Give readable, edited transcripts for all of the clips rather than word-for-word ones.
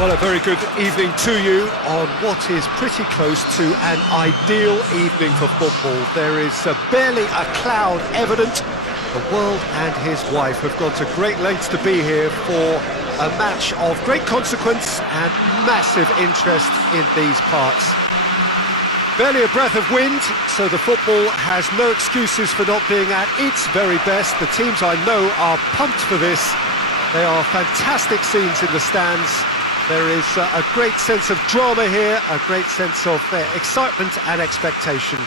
Well, a very good evening to you on what is pretty close to an ideal evening for football. There is barely a cloud evident. The world and his wife have gone to great lengths to be here for a match of great consequence and massive interest in these parts. Barely a breath of wind, so the football has no excuses for not being at its very best. The teams I know are pumped for this. They are fantastic scenes in the stands. There is a great sense of drama here, a great sense of excitement and expectation.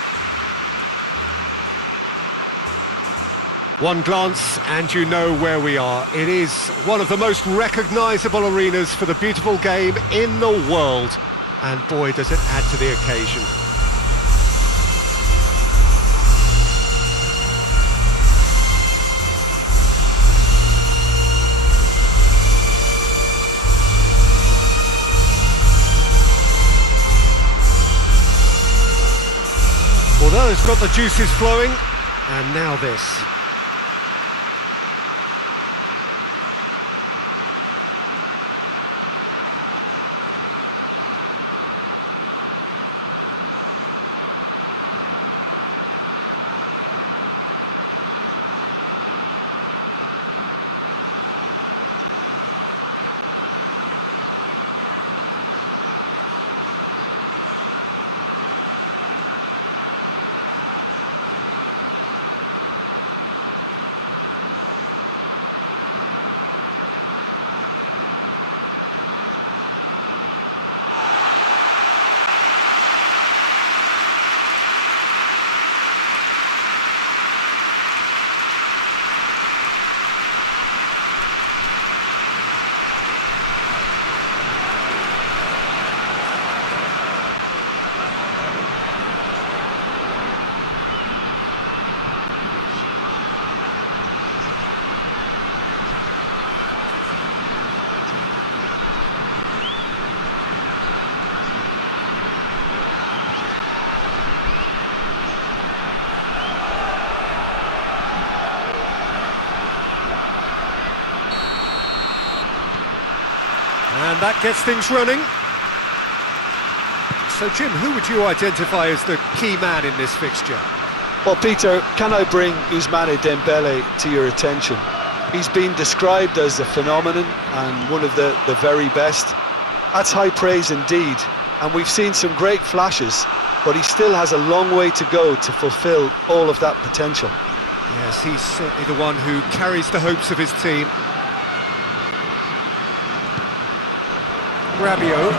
One glance and you know where we are. It is one of the most recognisable arenas for the beautiful game in the world. And boy, does it add to the occasion. Although it's got the juices flowing, and now this. And that gets things running. So, Jim, who would you identify as the key man in this fixture? Well, Peter, can I bring Ousmane Dembele to your attention? He's been described as a phenomenon and one of the very best. That's high praise indeed. And we've seen some great flashes, but he still has a long way to go to fulfill all of that potential. Yes, he's certainly the one who carries the hopes of his team. Rabiot.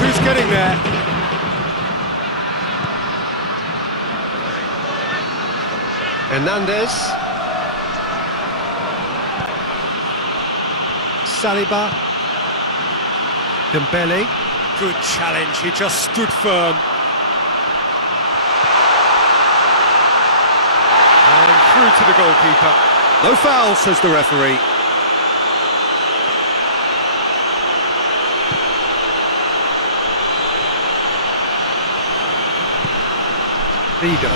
Who's getting there? Hernandez. Saliba. Dembele. Good challenge, he just stood firm. And through to the goalkeeper. No foul, says the referee. Vido.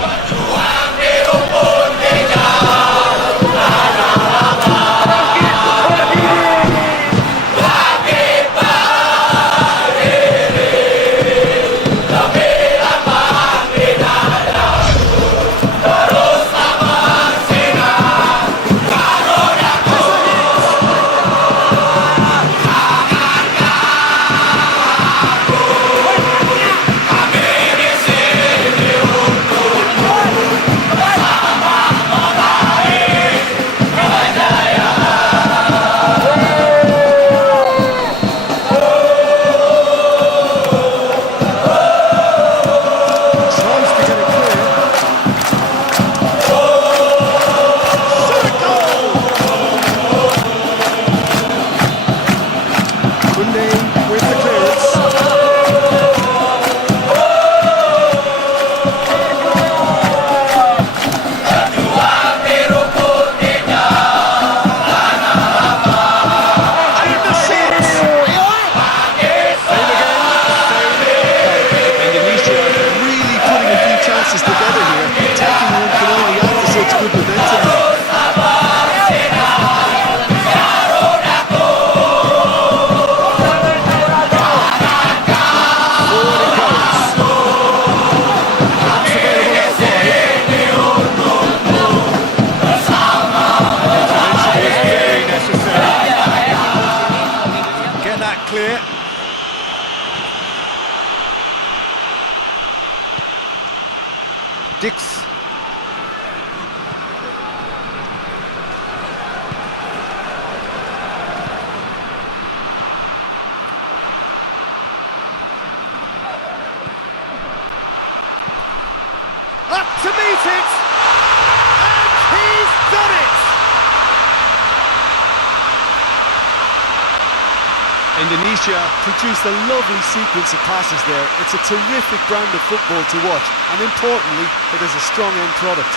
Indonesia produced a lovely sequence of passes there. It's a terrific brand of football to watch, and importantly, it is a strong end product.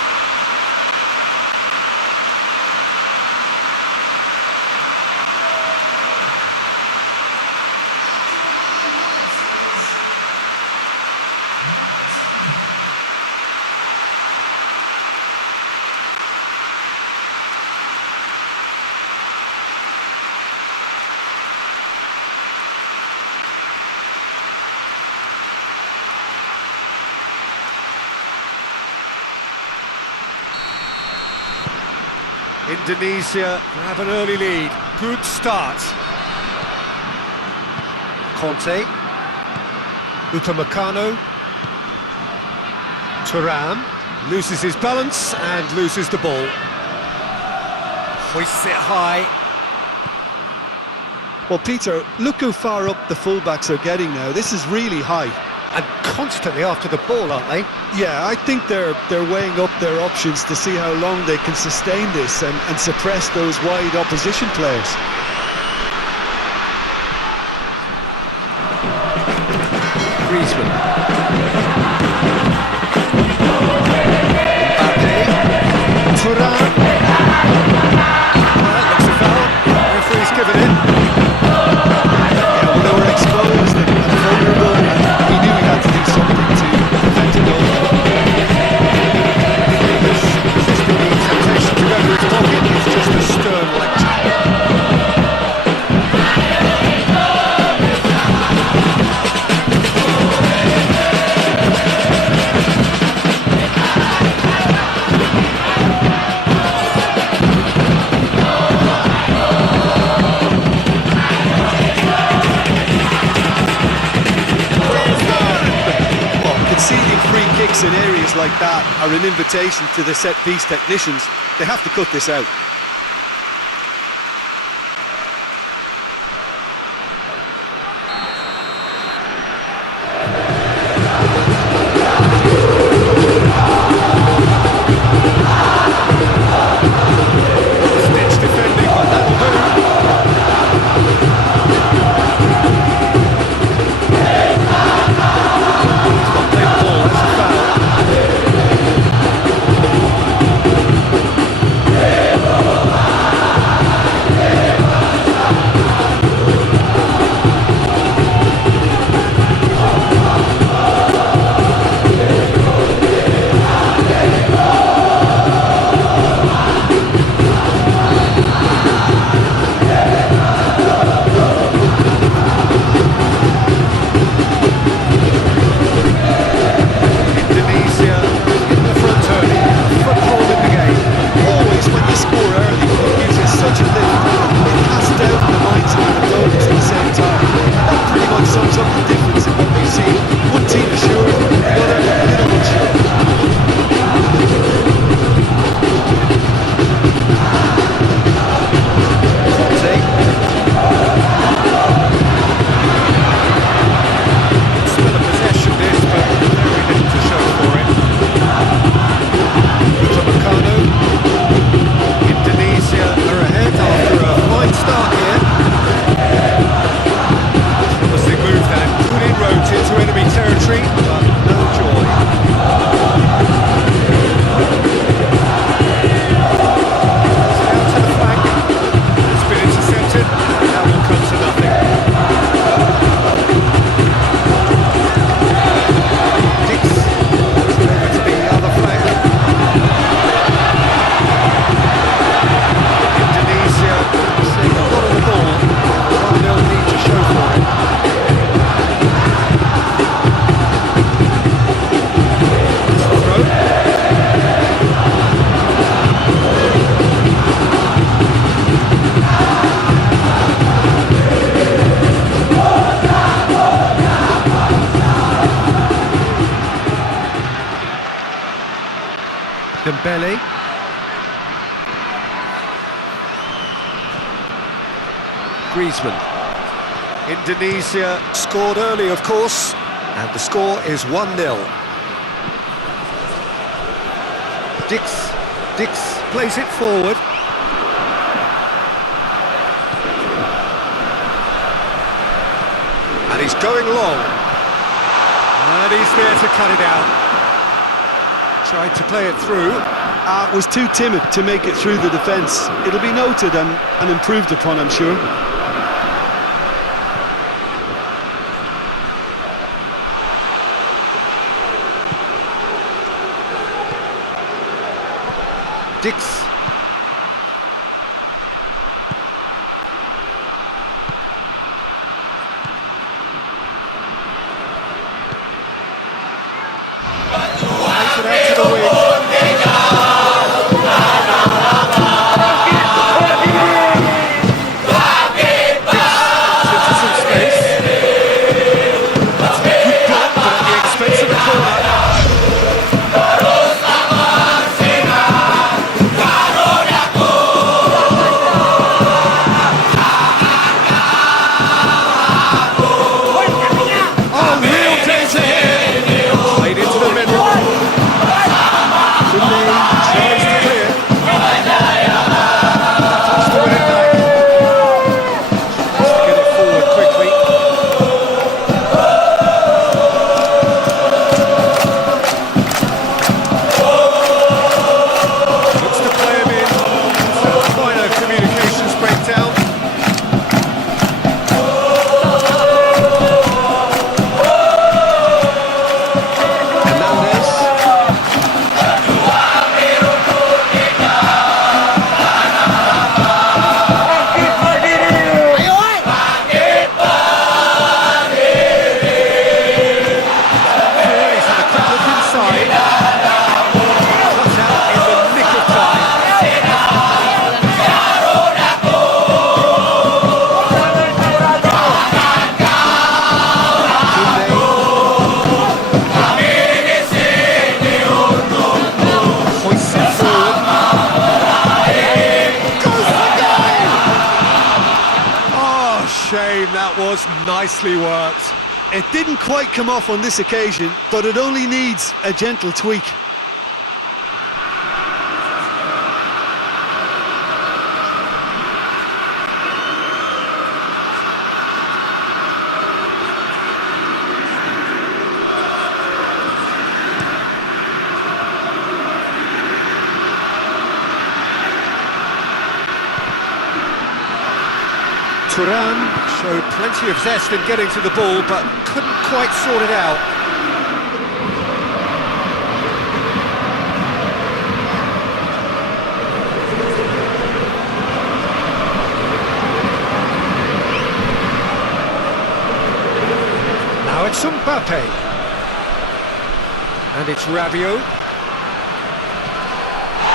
Indonesia have an early lead. Good start. Conte. Upamecano. Thuram loses his balance and loses the ball. Hoists it high. Well, Peter, look how far up the fullbacks are getting now. This is really high. And constantly after the ball, aren't they? Yeah, I think they're weighing up their options to see how long they can sustain this and suppress those wide opposition players. Griezmann. Thuram. Well, looks a foul. Referee's given it. Yeah, well, they were exposed and vulnerable, and he knew he had to do something to prevent a goal. Resisting the temptation to go to his pocket. It's just a stern lecture. Conceding free kicks in areas like that are an invitation to the set-piece technicians. They have to cut this out. Snitch defending, but that'll do. Dembele. Griezmann. Indonesia scored early, of course, and the score is 1-0. Dix plays it forward. And he's going long. And he's there to cut it out. Tried to play it through. Was too timid to make it through the defence. It'll be noted and improved upon, I'm sure. Dix. Plays it out to the wing. That was nicely worked. It didn't quite come off on this occasion, but it only needs a gentle tweak. Turan showed plenty of zest in getting to the ball, but couldn't quite sort it out. Now it's Mbappe. And it's Rabiot.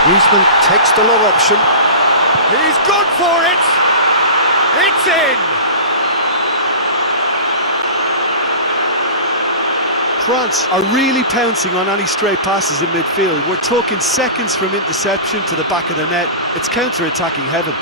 Griezmann takes the long option. He's gone for it! It's in! France are really pouncing on any stray passes in midfield. We're talking seconds from interception to the back of the net. It's counter-attacking heaven.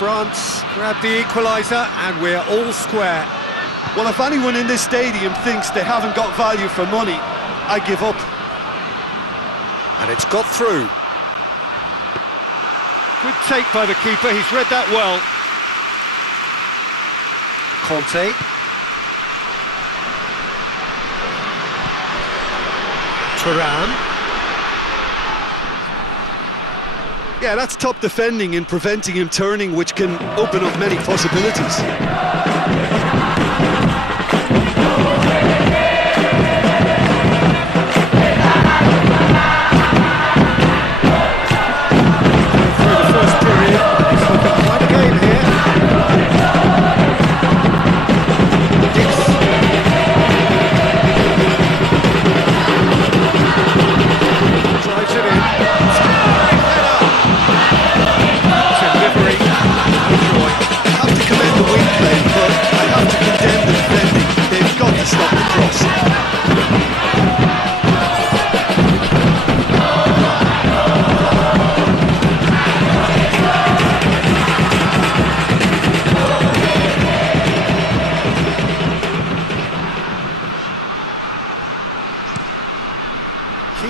France grab the equaliser and we're all square. Well, if anyone in this stadium thinks they haven't got value for money, I give up. And it's got through. Good take by the keeper, he's read that well. Conte. Turan. Yeah, that's top defending and preventing him turning, which can open up many possibilities.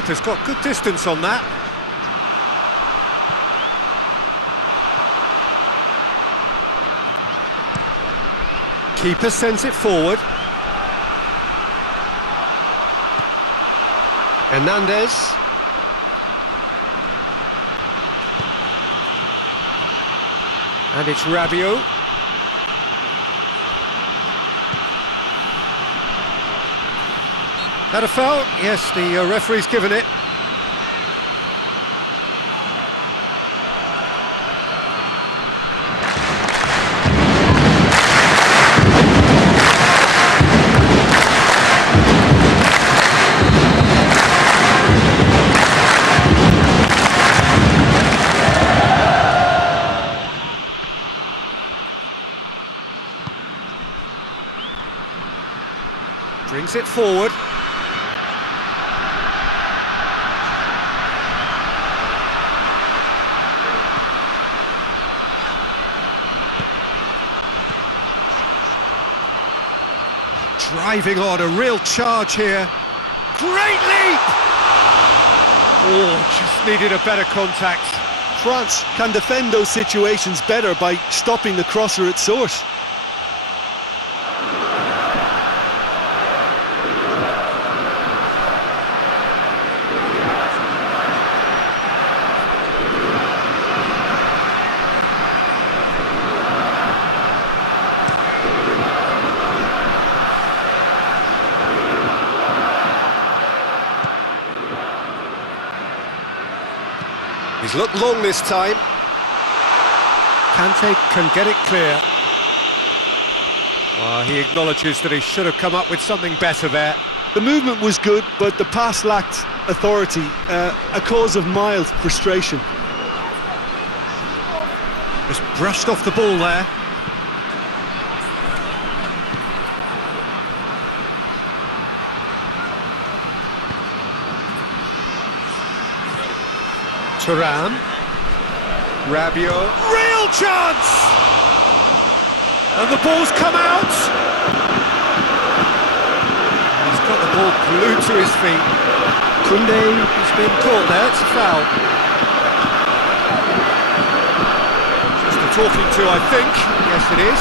Keeper's got good distance on that. Keeper sends it forward. Hernandez. And it's Rabiot. That a foul? Yes, the referee's given it. Brings it forward. Driving on, a real charge here. Great leap! Oh, just needed a better contact. France can defend those situations better by stopping the crosser at source. He's looked long this time. Kante can get it clear. Well, he acknowledges that he should have come up with something better there. The movement was good, but the pass lacked authority, a cause of mild frustration. Just brushed off the ball there. Thuram, Rabiot, real chance! And the ball's come out! He's got the ball glued to his feet. Koundé has been caught there, it's a foul. Just a talking to, I think. Yes, it is.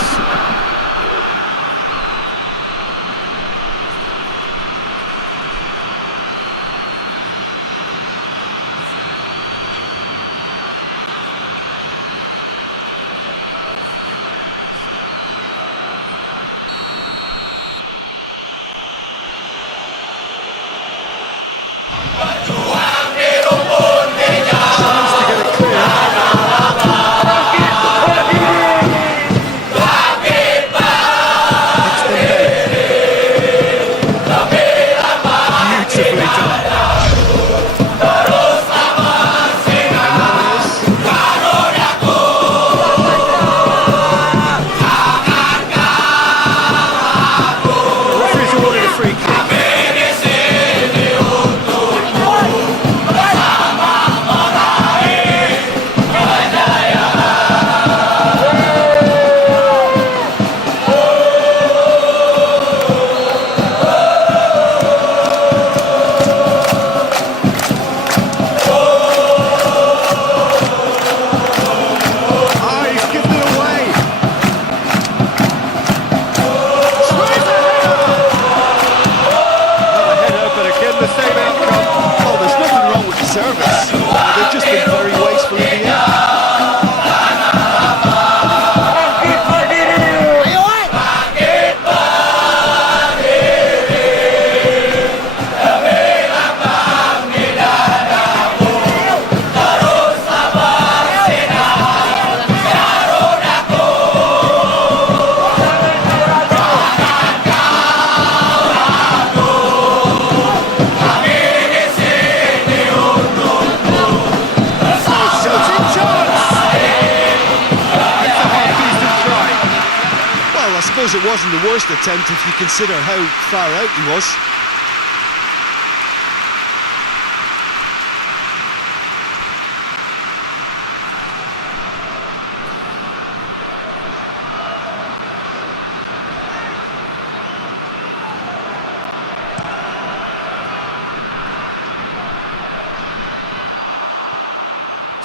It wasn't the worst attempt if you consider how far out he was.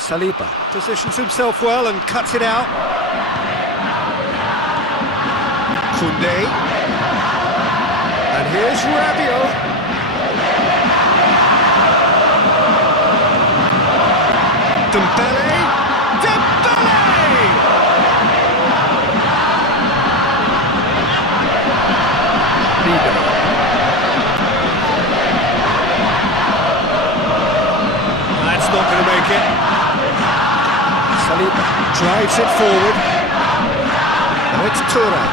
Saliba positions himself well and cuts it out. Koundé. And here's Rabiot. Dembele. That's not going to make it. Saliba drives it forward. Now it's Tura.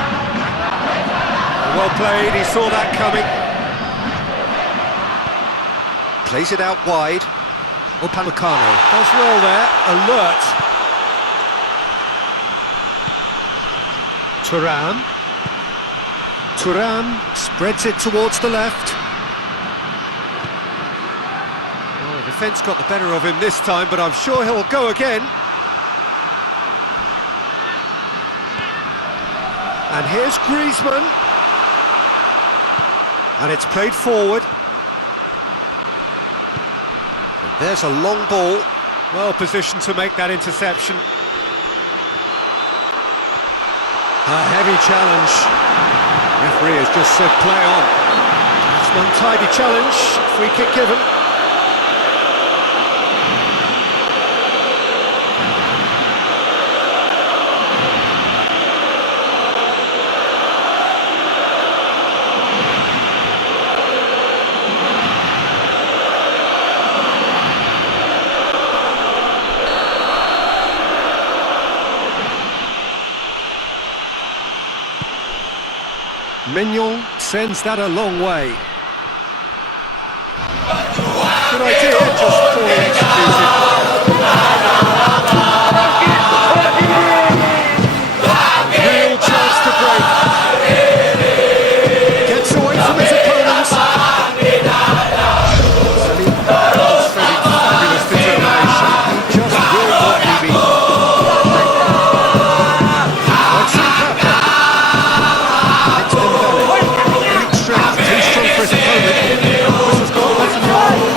Well played, he saw that coming. Plays it out wide. Upamecano does well there, alert. Thuram spreads it towards the left. Well, the defence got the better of him this time, but I'm sure he'll go again. And here's Griezmann. And it's played forward. And there's a long ball. Well positioned to make that interception. A heavy challenge. Referee has just said play on. It's an untidy challenge. Free kick given. Mignon sends that a long way. Good idea, just poorly executed. Real chance to break. Gets away from his opponents. Salim demonstrating fabulous determination. He just will not be beaten. What's he captain? It's Dembele. Great strength, too strong for his opponent. This has got lots of goal.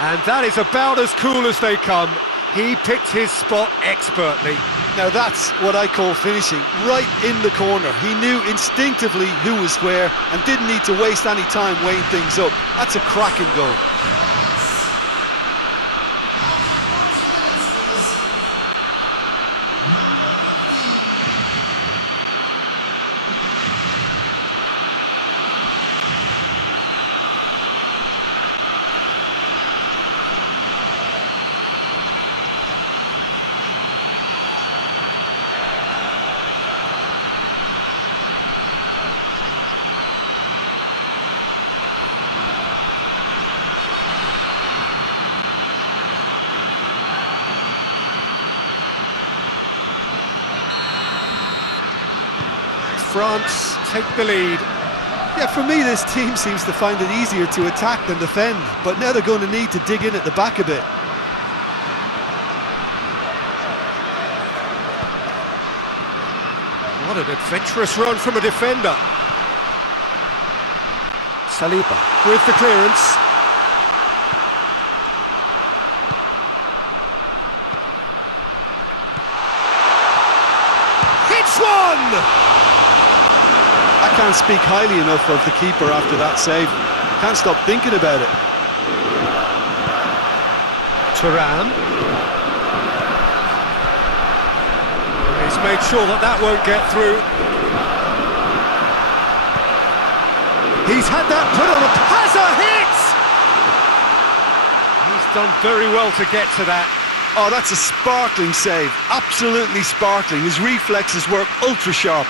And that is about as cool as they come. He picked his spot expertly. Now that's what I call finishing, right in the corner. He knew instinctively who was where and didn't need to waste any time weighing things up. That's a cracking goal. France take the lead. Yeah, for me this team seems to find it easier to attack than defend, but now they're going to need to dig in at the back a bit. What an adventurous run from a defender. Saliba with the clearance. Hits one! I can't speak highly enough of the keeper after that save. Can't stop thinking about it. Thuram. He's made sure that that won't get through. He's had that put on a has a hit! He's done very well to get to that. Oh, that's a sparkling save. Absolutely sparkling. His reflexes work ultra sharp.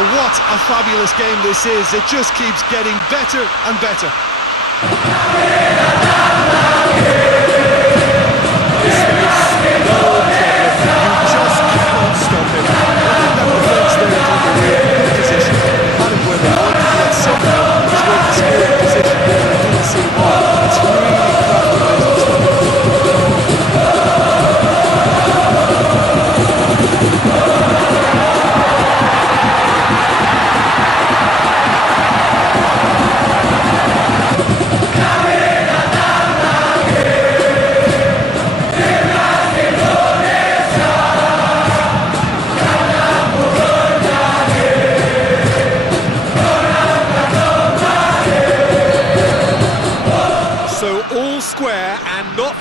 Oh, what a fabulous game this is. It just keeps getting better and better.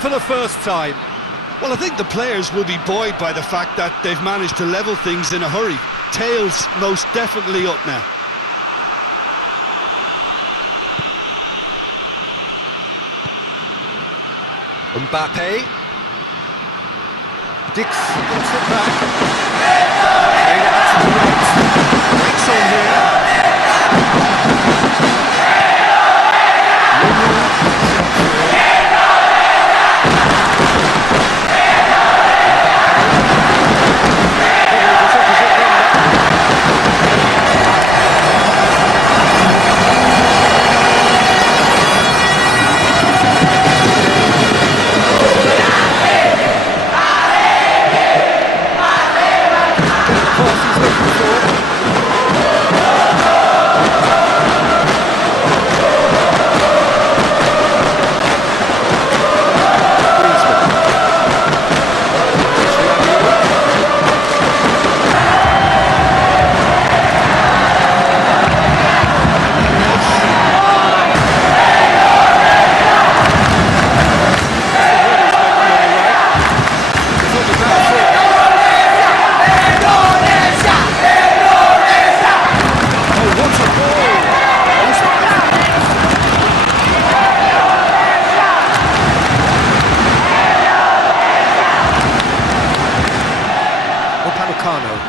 For the first time. Well, I think the players will be buoyed by the fact that they've managed to level things in a hurry. Tails most definitely up now. Mbappe. Dix gets it back. Played it out to the right. Breaks on here.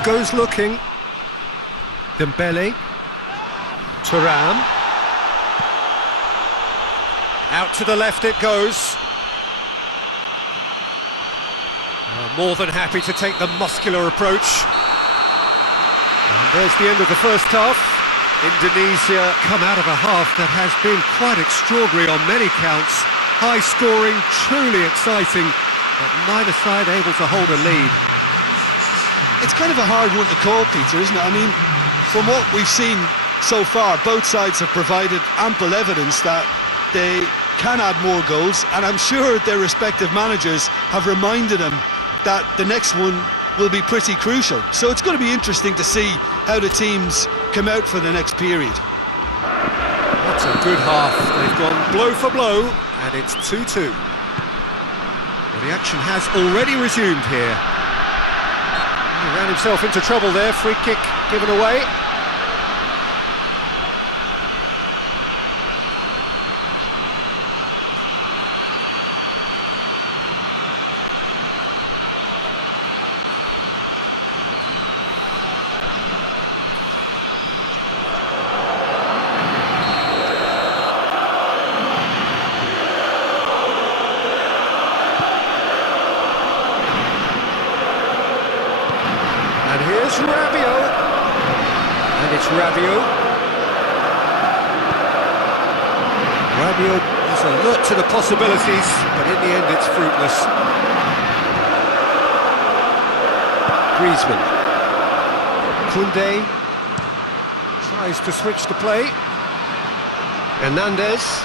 Goes looking. Dembele. Thuram. Out to the left it goes. More than happy to take the muscular approach. And there's the end of the first half. Indonesia come out of a half that has been quite extraordinary on many counts. High scoring, truly exciting, but neither side able to hold a lead. It's kind of a hard one to call, Peter, isn't it? I mean, from what we've seen so far, both sides have provided ample evidence that they can add more goals, and I'm sure their respective managers have reminded them that the next one will be pretty crucial. So it's going to be interesting to see how the teams come out for the next period. That's a good half. They've gone blow for blow, and it's 2-2. Well, the action has already resumed here. He ran himself into trouble there, free kick given away. And here's Rabiot. And it's Rabiot. Rabiot is alert to the possibilities, but in the end it's fruitless. Griezmann. Koundé tries to switch the play. Hernandez.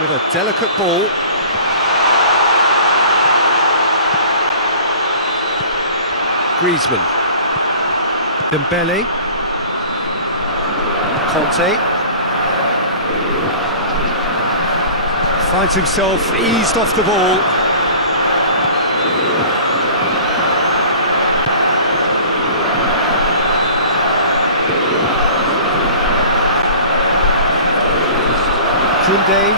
With a delicate ball. Griezmann. Dembele. Conte. Finds himself eased off the ball. Koundé.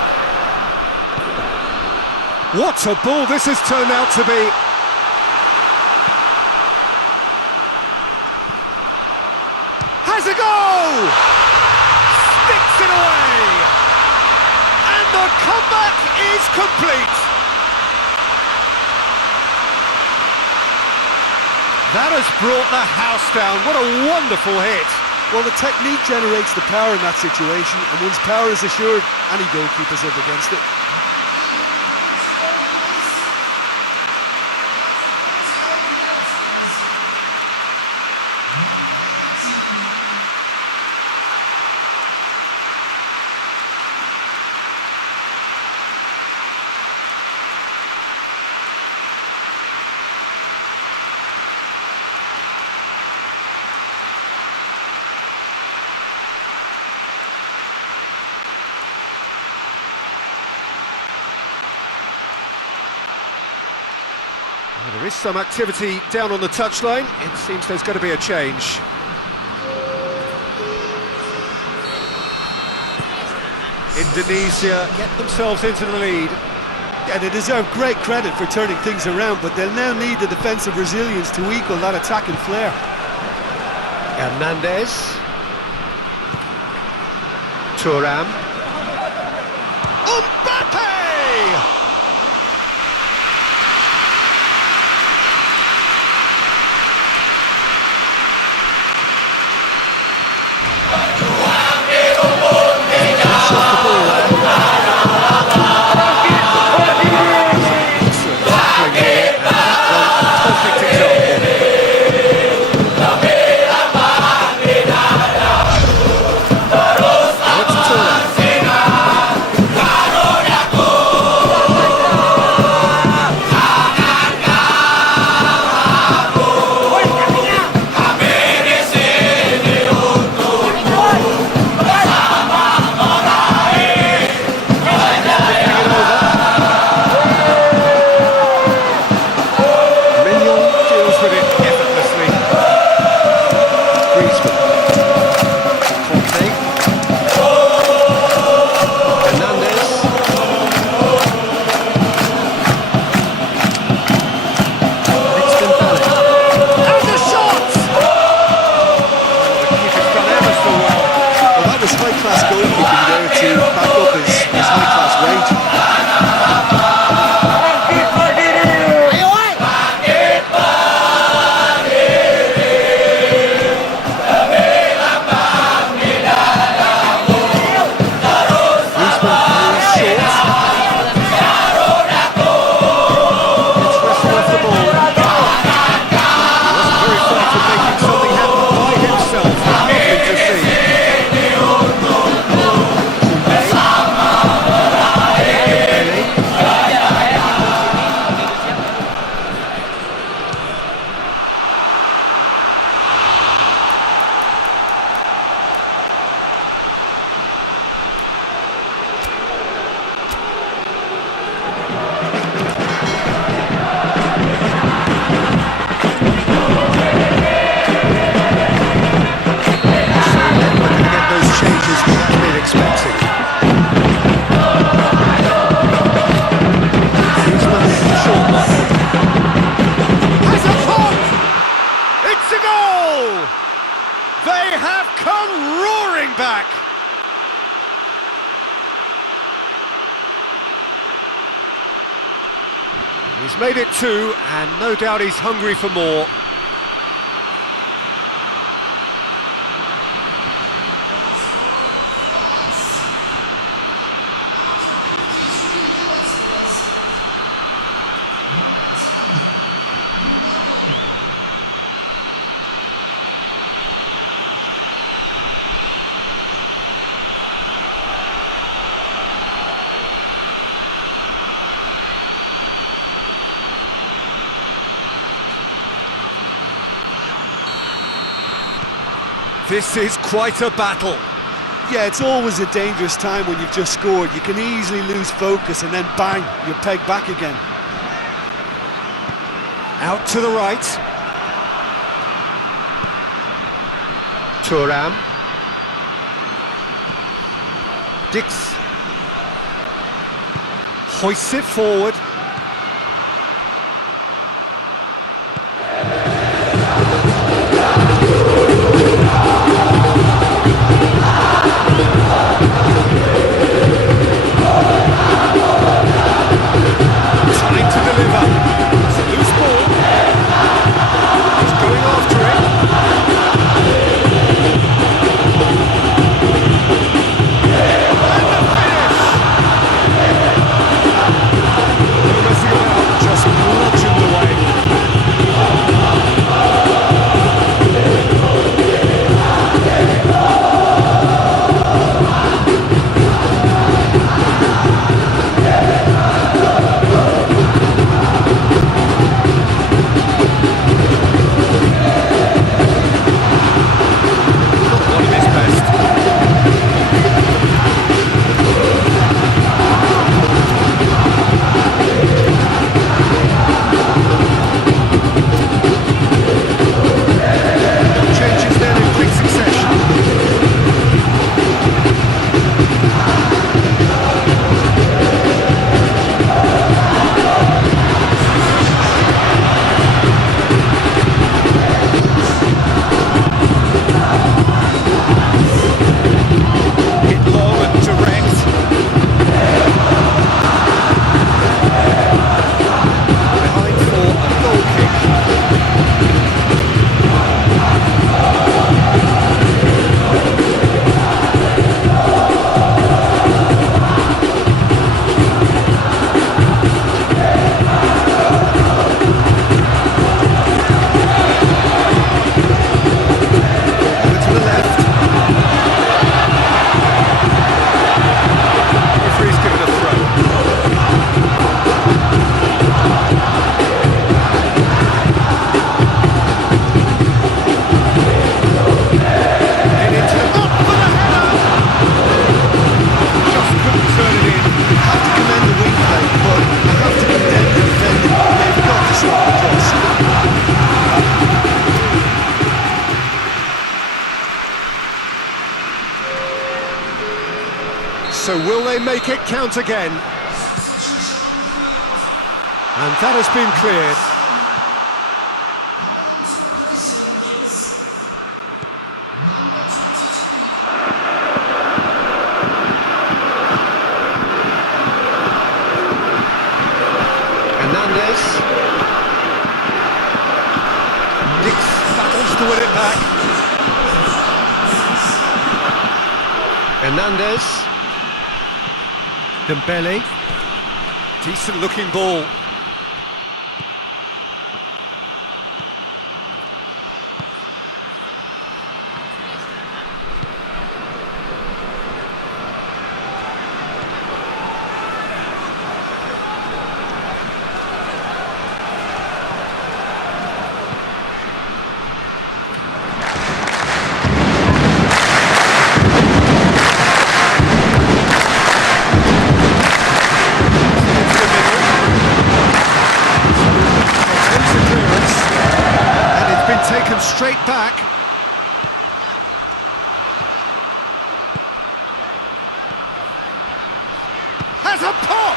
What a ball this has turned out to be. Sticks it away! And the comeback is complete! That has brought the house down. What a wonderful hit! Well, the technique generates the power in that situation, and once power is assured, any goalkeeper's up against it. Well, there is some activity down on the touchline. It seems there's going to be a change. Indonesia get themselves into the lead. Yeah, they deserve great credit for turning things around, but they'll now need the defensive resilience to equal that attacking flair. Hernandez. Thuram. Mbappe! He's made it two, and no doubt he's hungry for more. This is quite a battle. Yeah, it's always a dangerous time when you've just scored. You can easily lose focus and then bang, you're pegged back again. Out to the right. Thuram. Dix. Hoists it forward. they make it count again? And that has been cleared. Hernandez. Dix battles to win it back. Hernandez. Dembele. Decent looking ball. Taken straight back. Has a pop!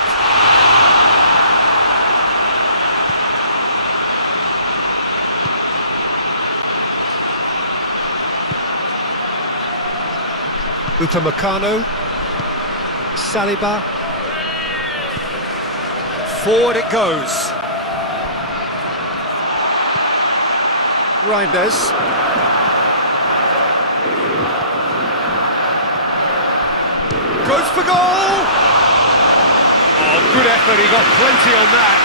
Upamecano. Saliba. Forward it goes. Reinders. Goes for goal! Oh, good effort, he got plenty on that.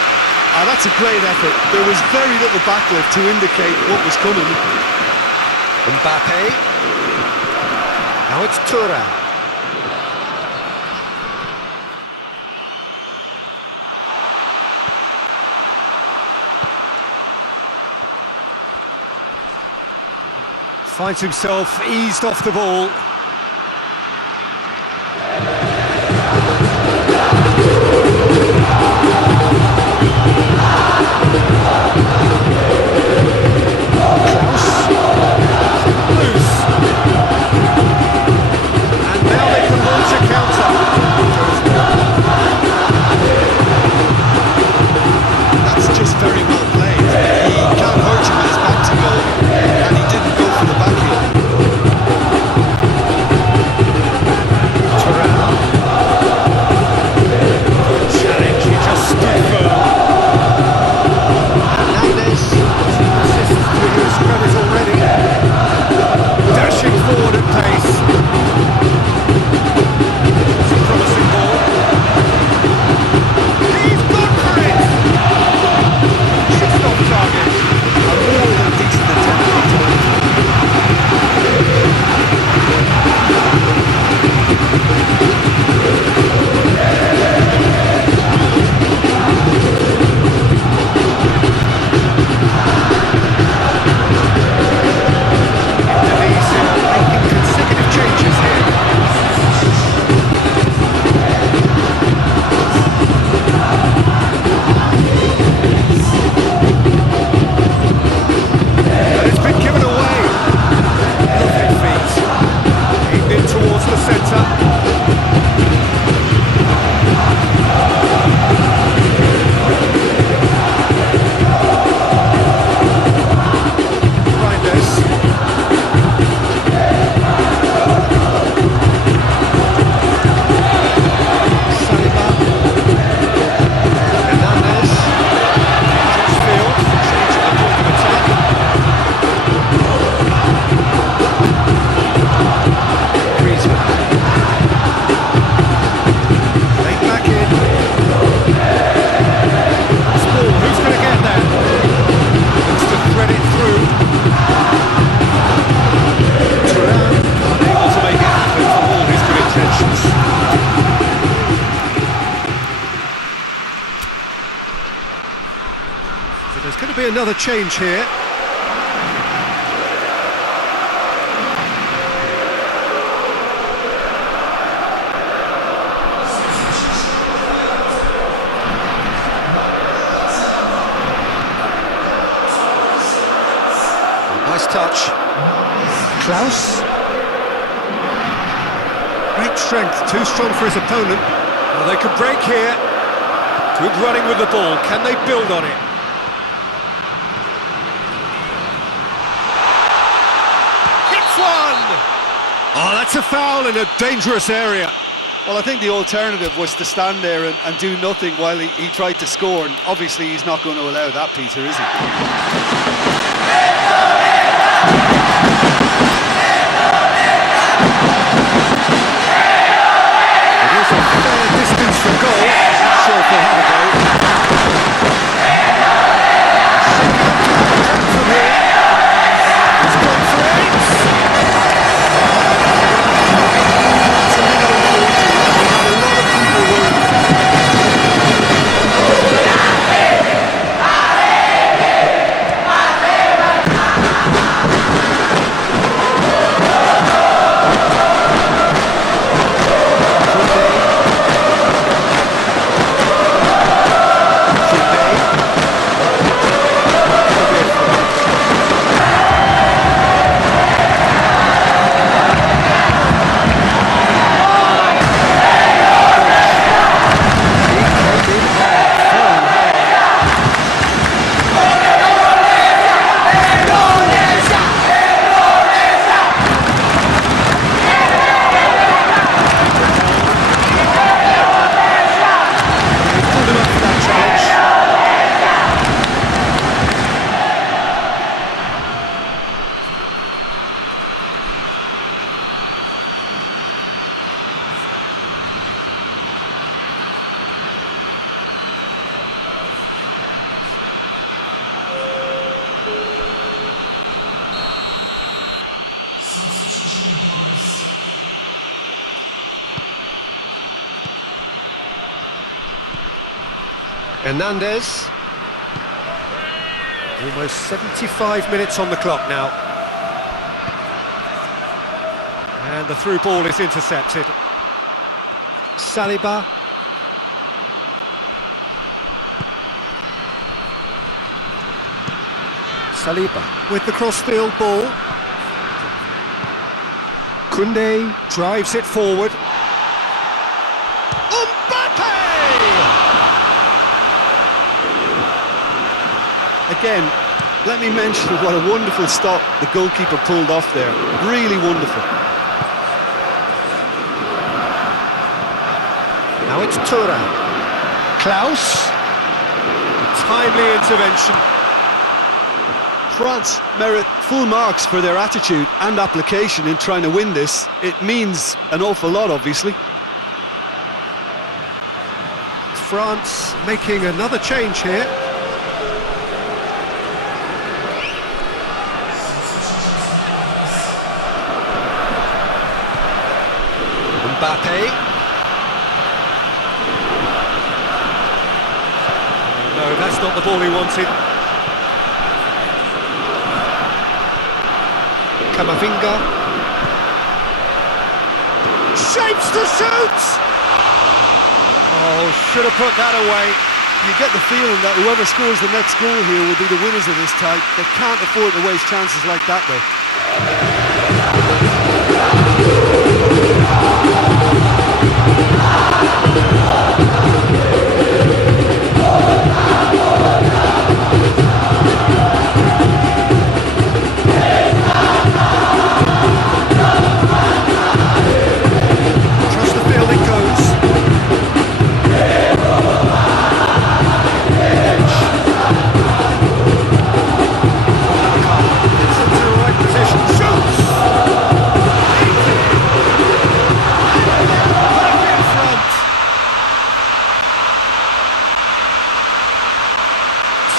Ah, that's a great effort. There was very little backlift to indicate what was coming. Mbappe. Now it's Thuram. Finds himself eased off the ball. Klaus. Loose. And now they can launch a counter. That's just very well played. He can't hurt him with his back to goal, and he didn't go for the back heel. Challenge, he just stood firm. Hernandez. Assists to his credit already. Dashing forward at pace. It's a promising ball. He's gone for it! Just off target. A more than decent attempt. Indonesia making consecutive changes here. And it's been given away. Lovely feet. Aimed in towards the centre. Reinders. Saliba. Hernandez. Dangerous field. Changing the point of attack. Griezmann. Late back in. Ball, who's going to get there? Looks to thread it through. Thuram, unable to make it happen for all his good intentions. So there's going to be another change here. Nice touch. Klaus. Great great strength, too strong for his opponent. Well, they could break here. Good running with the ball. Can they build on it? Hits one! Oh, that's a foul in a dangerous area. Well, I think the alternative was to stand there and do nothing while he tried to score, and obviously he's not going to allow that, Peter, is he? It is a fair distance from goal. Not sure if they'll have a go. From here. He's gone for it. That's a little naughty. A lot of people worried. Hernandez. Almost 75 minutes on the clock now. And the through ball is intercepted. Saliba. Saliba with the cross-field ball. Koundé drives it forward. Again, let me mention what a wonderful stop the goalkeeper pulled off there. Really wonderful. Now it's Tura. Klaus. Timely intervention. France merit full marks for their attitude and application in trying to win this. It means an awful lot, obviously. France making another change here. Mbappe. No, that's not the ball he wanted. Camavinga. Shapes to shoot! Oh, should have put that away. You get the feeling that whoever scores the next goal here will be the winners of this tie. They can't afford to waste chances like that, though.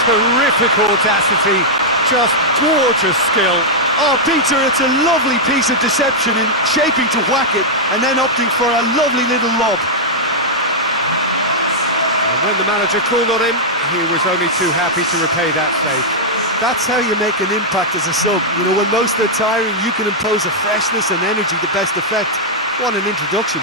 Terrific audacity, just gorgeous skill. Oh, Peter, it's a lovely piece of deception in shaping to whack it and then opting for a lovely little lob. And when the manager called on him, he was only too happy to repay that save. That's how you make an impact as a sub. You know, when most are tiring, you can impose a freshness and energy to best effect. What an introduction.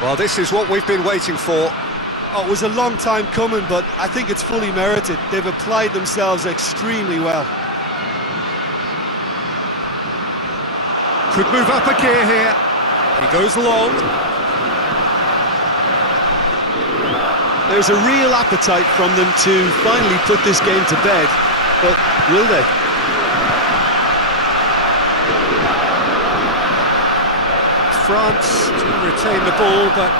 Well, this is what we've been waiting for. Oh, it was a long time coming, but I think it's fully merited. They've applied themselves extremely well. Could move up a gear here. He goes long. There's a real appetite from them to finally put this game to bed, but will they? France to retain the ball, but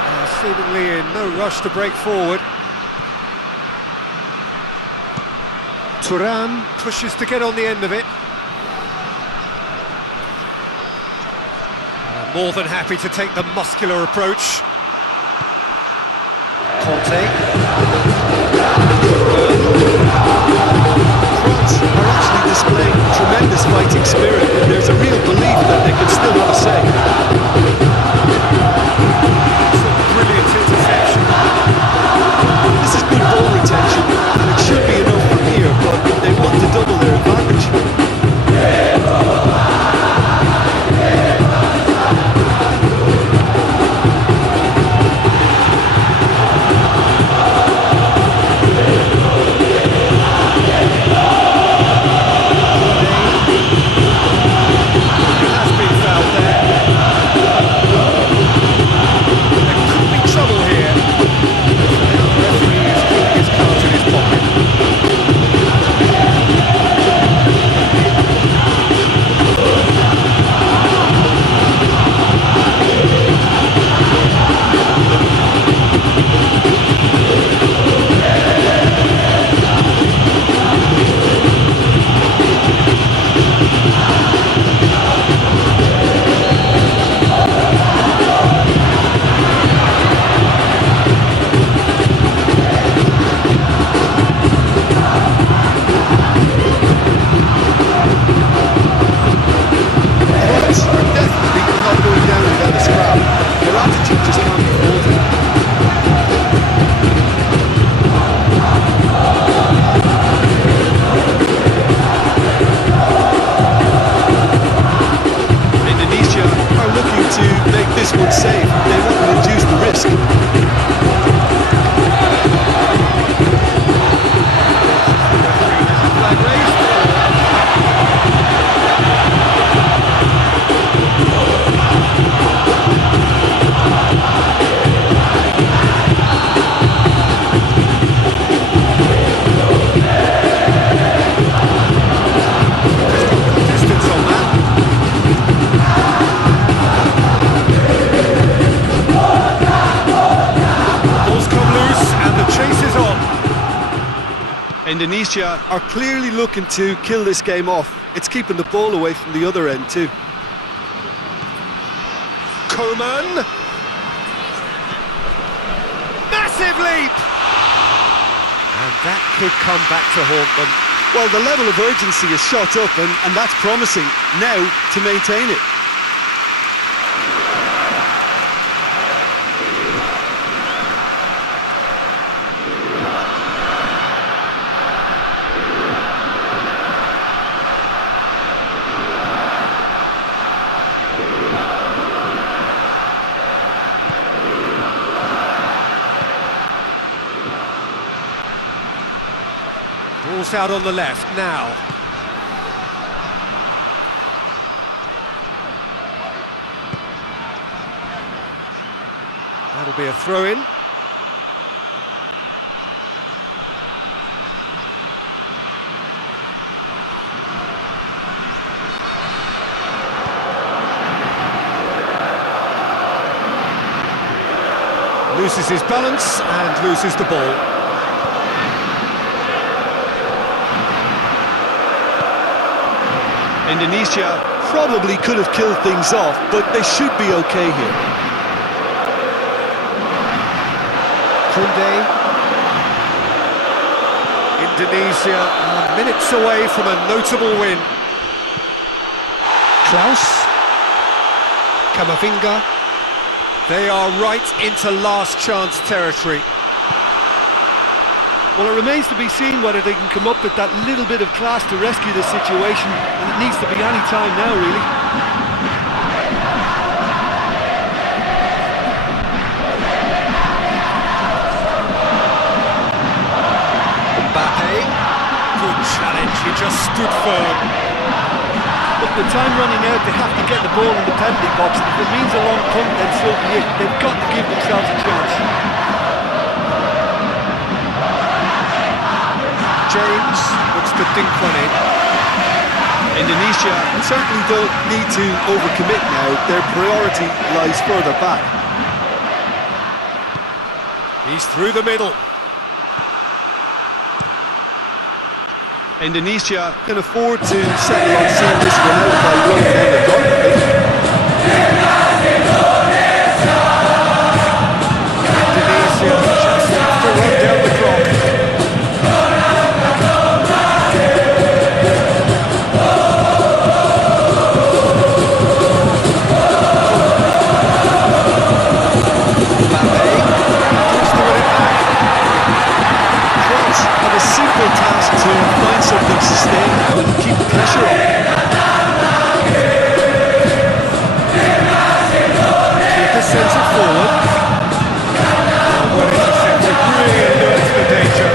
seemingly in no rush to break forward. Thuram pushes to get on the end of it. More than happy to take the muscular approach. Conte. France are actually displaying tremendous fighting spirit, and there's a real belief that they can still have a say. Brilliant interception. This is good ball retention, and it should be enough from here, but they want to double their advantage. Indonesia are clearly looking to kill this game off. It's keeping the ball away from the other end too. Koeman. Massive leap! And that could come back to haunt them. Well, the level of urgency is shot up, and that's promising. Now to maintain it. Ball's out on the left now. That'll be a throw-in. Loses his balance and loses the ball. Indonesia probably could have killed things off, but they should be okay here. Kunde. Indonesia minutes away from a notable win. Klaus. Kamavinga. They are right into last chance territory. Well, it remains to be seen whether they can come up with that little bit of class to rescue the situation, and it needs to be any time now, really. He just stood firm. Look, the time running out, they have to get the ball in the penalty box. If it means a long punt, then so be it. They've got to give themselves a chance. James looks to dink one in. Indonesia certainly don't need to overcommit now. Their priority lies further back. He's through the middle. Indonesia can afford to settle on seeing this one out by running down the clock. Indonesia just have to run down the clock. Have a simple task to find something sustained now and keep the pressure on. Keeper sends it forward. Well intercepted, really alerts the danger.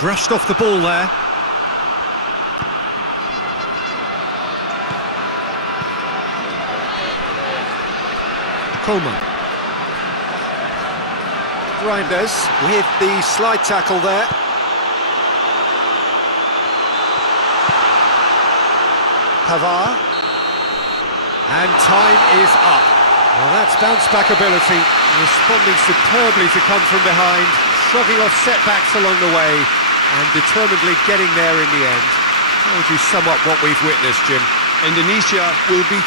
Brushed off the ball there. Coleman. Reinders with the slide tackle there. Pavard. And time is up. Well, that's bounce-back ability, responding superbly to come from behind, shrugging off setbacks along the way, and determinedly getting there in the end. How would you sum up what we've witnessed, Jim? Indonesia will be